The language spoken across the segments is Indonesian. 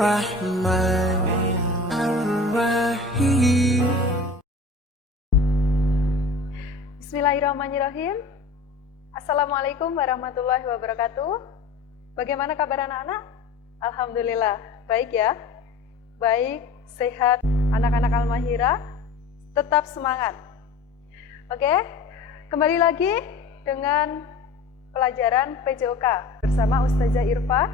Ar-Rahman Ar-Rahim. Bismillahirrahmanirrahim. Assalamualaikum warahmatullahi wabarakatuh. Bagaimana kabar anak-anak? Alhamdulillah, baik ya. Baik, sehat, anak-anak Al-Mahira, tetap semangat. Oke, kembali lagi dengan pelajaran PJOK bersama Ustazah Irfa.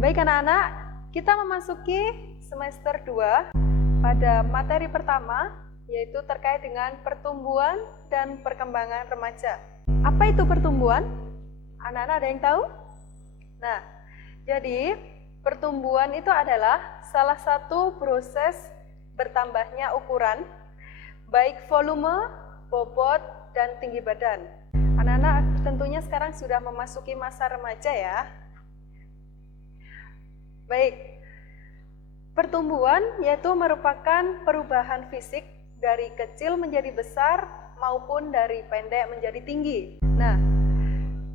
Baik anak-anak, kita memasuki semester 2 pada materi pertama, yaitu terkait dengan pertumbuhan dan perkembangan remaja. Apa itu pertumbuhan? Anak-anak ada yang tahu? Nah, jadi pertumbuhan itu adalah salah satu proses bertambahnya ukuran, baik volume, bobot, dan tinggi badan. Anak-anak tentunya sekarang sudah memasuki masa remaja ya. Baik, pertumbuhan yaitu merupakan perubahan fisik dari kecil menjadi besar maupun dari pendek menjadi tinggi. Nah,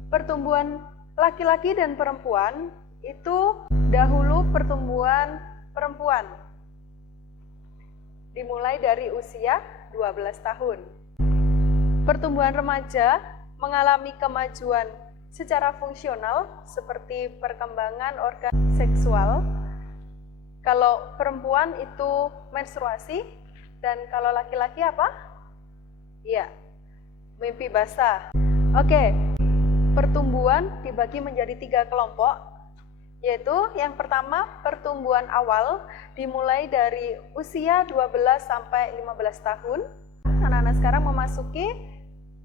pertumbuhan laki-laki dan perempuan itu dahulu pertumbuhan perempuan dimulai dari usia 12 tahun. Pertumbuhan remaja mengalami kemajuan secara fungsional seperti perkembangan organ seksual. Kalau perempuan itu menstruasi, dan kalau laki-laki apa? Iya, mimpi basah. Oke, pertumbuhan dibagi menjadi 3 kelompok, yaitu yang pertama pertumbuhan awal dimulai dari usia 12 sampai 15 tahun. Anak-anak sekarang memasuki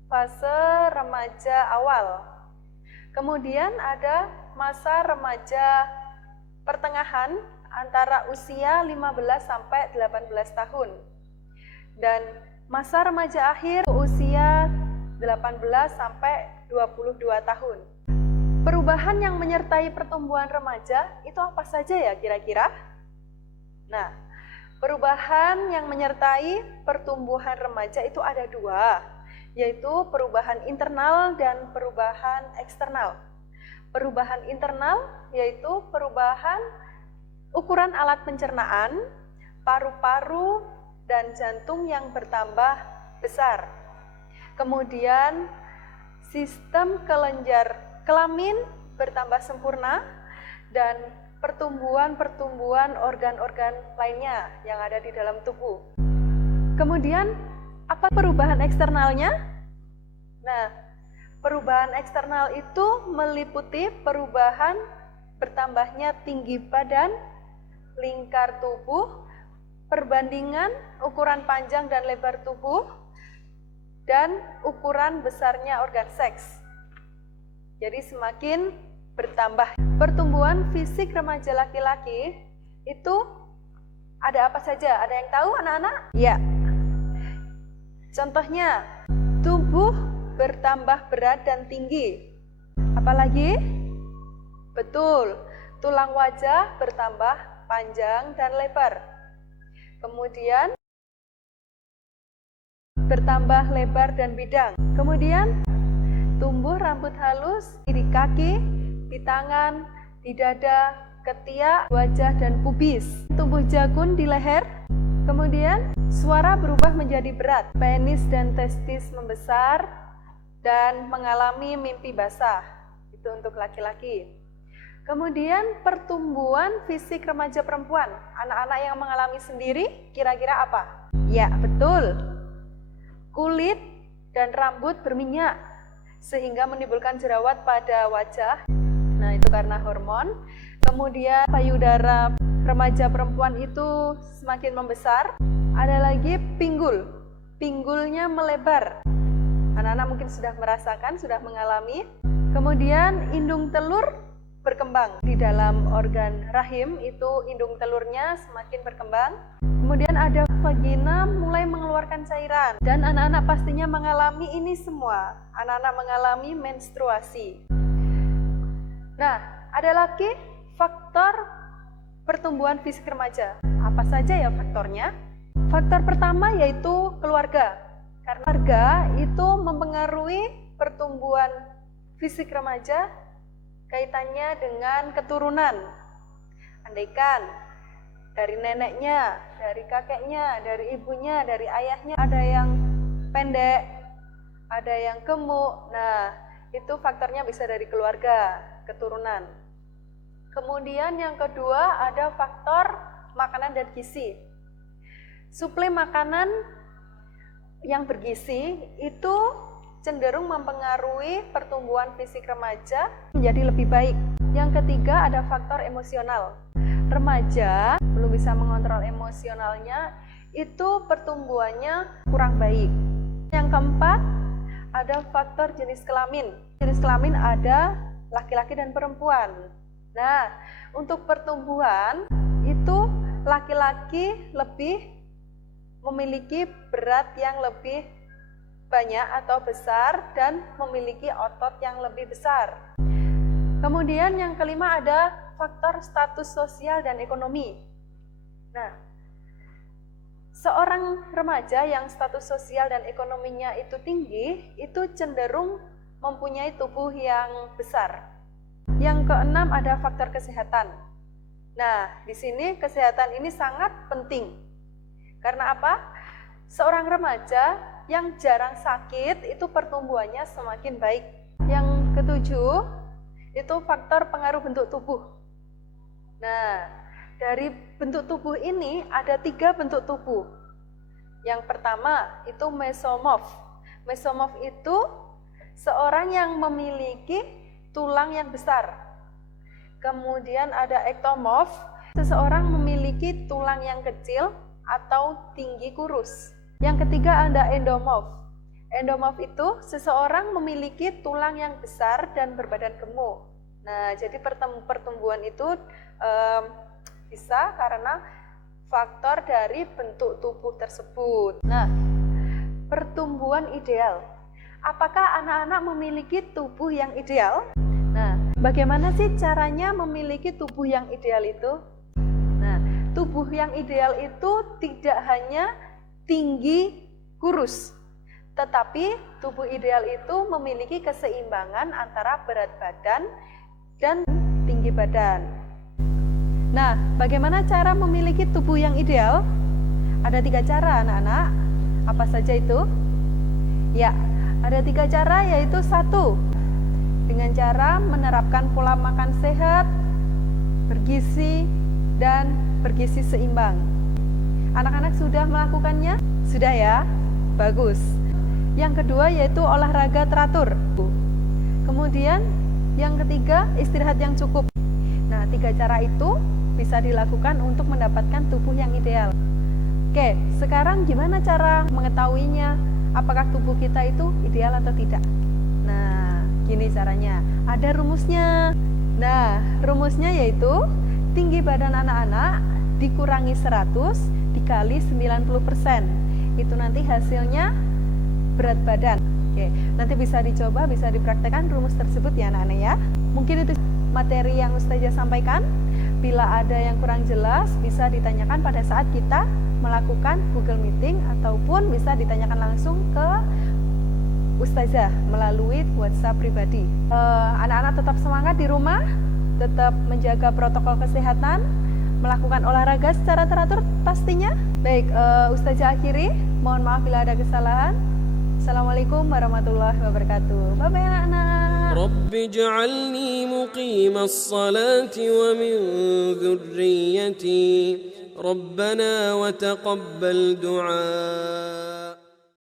fase remaja awal. Kemudian ada masa remaja pertengahan antara usia 15 sampai 18 tahun. Dan masa remaja akhir usia 18 sampai 22 tahun. Perubahan yang menyertai pertumbuhan remaja itu apa saja ya kira-kira? Nah, perubahan yang menyertai pertumbuhan remaja itu ada 2, yaitu perubahan internal dan perubahan eksternal. Perubahan internal yaitu perubahan ukuran alat pencernaan, paru-paru, dan jantung yang bertambah besar. Kemudian sistem kelenjar kelamin bertambah sempurna dan pertumbuhan organ-organ lainnya yang ada di dalam tubuh. Kemudian apa perubahan eksternalnya? Nah, perubahan eksternal itu meliputi perubahan bertambahnya tinggi badan, lingkar tubuh, perbandingan ukuran panjang dan lebar tubuh, dan ukuran besarnya organ seks. Jadi semakin bertambah. Pertumbuhan fisik remaja laki-laki itu ada apa saja? Ada yang tahu anak-anak? Ya. Contohnya, tubuh bertambah berat dan tinggi. Apalagi? Betul, tulang wajah bertambah panjang dan lebar. Kemudian, bertambah lebar dan bidang. Kemudian, tumbuh rambut halus di kaki, di tangan, di dada, ketiak, wajah, dan pubis. Tumbuh jagun di leher. Kemudian, suara berubah menjadi berat. Penis dan testis membesar dan mengalami mimpi basah. Itu untuk laki-laki. Kemudian, pertumbuhan fisik remaja perempuan. Anak-anak yang mengalami sendiri, kira-kira apa? Ya, betul. Kulit dan rambut berminyak, sehingga menimbulkan jerawat pada wajah. Nah, itu karena hormon. Kemudian, payudara remaja perempuan itu semakin membesar. Ada lagi pinggul. Pinggulnya melebar. Anak-anak mungkin sudah merasakan, sudah mengalami. Kemudian indung telur berkembang. Di dalam organ rahim itu indung telurnya semakin berkembang. Kemudian ada vagina mulai mengeluarkan cairan. Dan anak-anak pastinya mengalami ini semua. Anak-anak mengalami menstruasi. Nah, ada lagi faktor pertumbuhan fisik remaja. Apa saja ya faktornya? Faktor pertama yaitu keluarga. Karena keluarga itu mempengaruhi pertumbuhan fisik remaja kaitannya dengan keturunan. Andaikan dari neneknya, dari kakeknya, dari ibunya, dari ayahnya ada yang pendek, ada yang gemuk. Nah, itu faktornya bisa dari keluarga, keturunan. Kemudian yang kedua ada faktor makanan dan gizi. Suplai makanan yang bergizi itu cenderung mempengaruhi pertumbuhan fisik remaja menjadi lebih baik. Yang ketiga ada faktor emosional. Remaja belum bisa mengontrol emosionalnya, itu pertumbuhannya kurang baik. Yang keempat ada faktor jenis kelamin. Jenis kelamin ada laki-laki dan perempuan. Nah, untuk pertumbuhan itu laki-laki lebih memiliki berat yang lebih banyak atau besar dan memiliki otot yang lebih besar. Kemudian yang kelima ada faktor status sosial dan ekonomi. Nah, seorang remaja yang status sosial dan ekonominya itu tinggi, itu cenderung mempunyai tubuh yang besar. Yang keenam ada faktor kesehatan. Nah, di sini kesehatan ini sangat penting. Karena apa? Seorang remaja yang jarang sakit itu pertumbuhannya semakin baik. Yang ketujuh itu faktor pengaruh bentuk tubuh. Nah, dari bentuk tubuh ini ada 3 bentuk tubuh. Yang pertama itu mesomorf. Mesomorf itu seorang yang memiliki tulang yang besar. Kemudian ada ektomorf, seseorang memiliki tulang yang kecil atau tinggi kurus. Yang ketiga ada endomorf. Endomorf itu seseorang memiliki tulang yang besar dan berbadan gemuk. Nah, jadi pertumbuhan itu bisa karena faktor dari bentuk tubuh tersebut. Nah, pertumbuhan ideal. Apakah anak-anak memiliki tubuh yang ideal? Nah, bagaimana sih caranya memiliki tubuh yang ideal itu? Nah, tubuh yang ideal itu tidak hanya tinggi kurus, tetapi tubuh ideal itu memiliki keseimbangan antara berat badan dan tinggi badan. Nah, bagaimana cara memiliki tubuh yang ideal? Ada 3 cara anak-anak. Apa saja itu? Ya, ada 3 cara, yaitu 1. Dengan cara menerapkan pola makan sehat, bergizi, dan bergizi seimbang. Anak-anak sudah melakukannya? Sudah ya? Bagus. Yang kedua yaitu olahraga teratur. Kemudian yang ketiga istirahat yang cukup. Nah, 3 cara itu bisa dilakukan untuk mendapatkan tubuh yang ideal. Oke, sekarang gimana cara mengetahuinya apakah tubuh kita itu ideal atau tidak? Nah, gini caranya. Ada rumusnya. Nah, rumusnya yaitu tinggi badan anak-anak dikurangi 100 dikali 90%. Itu nanti hasilnya berat badan. Oke, nanti bisa dicoba, bisa dipraktekkan rumus tersebut ya anak-anak ya. Mungkin itu materi yang Ustazah sampaikan. Bila ada yang kurang jelas, bisa ditanyakan pada saat kita melakukan Google Meeting ataupun bisa ditanyakan langsung ke Ustazah melalui WhatsApp pribadi. Anak-anak tetap semangat di rumah, tetap menjaga protokol kesehatan, melakukan olahraga secara teratur pastinya. Baik, Ustazah akhiri, mohon maaf bila ada kesalahan. Assalamualaikum warahmatullahi wabarakatuh. Bye-bye anak-anak. Rabbi ja'alni muqimas salati wa min dhurriyyati. Rabbana wa taqabbal du'a.